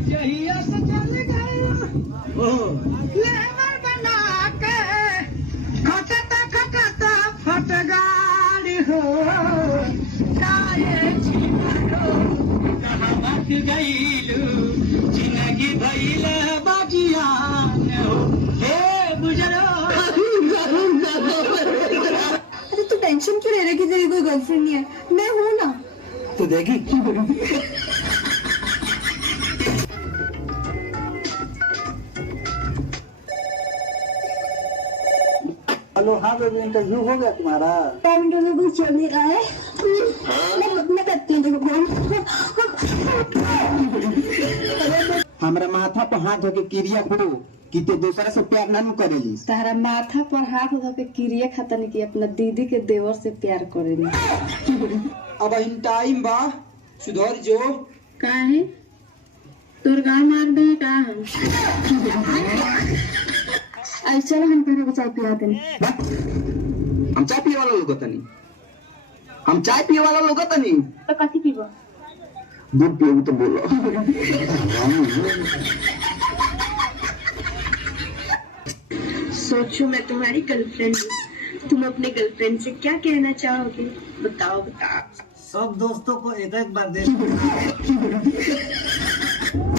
जहिया से चल गए लेमर बना के खटता खटता फट गाड़ी हो काये छिनारो कहाँ मत गईलू जिंदगी भइल बाजियान हो हे गुजरो। अरे तू टेंशन क्यों ले रहा है कि तेरी कोई गर्लफ्रेंड नहीं है? मैं हूँ ना। तू देगी हेलो हाँ बेबी इंटरव्यू हो गया तुम्हारा? टाइम इंटरव्यू कुछ चल नहीं रहा है। मैं करती हूँ देखो फोन। हमरा माथा पर हाथ धो के क्रिया हो कि ते दूसरा से प्यार ना करेली। तारा माथा पर हाथ धो के क्रिया खाता नहीं कि अपना दीदी के देवर से प्यार करेली। अब इन टाइम बा सुधर जो का है तोर गाँव मार दे का हम आई चलो हम तेरे को चाय पिला दें। हम चाय पिए वाला लोग तनी हम चाय पिए वाला लोग तनी तो कथी पीबो? दूध पिए तो बोलो। सोचो मैं तुम्हारी गर्लफ्रेंड हूँ, तुम अपने गर्लफ्रेंड से क्या कहना चाहोगे? बताओ बताओ। सब दोस्तों को एक एक बार दे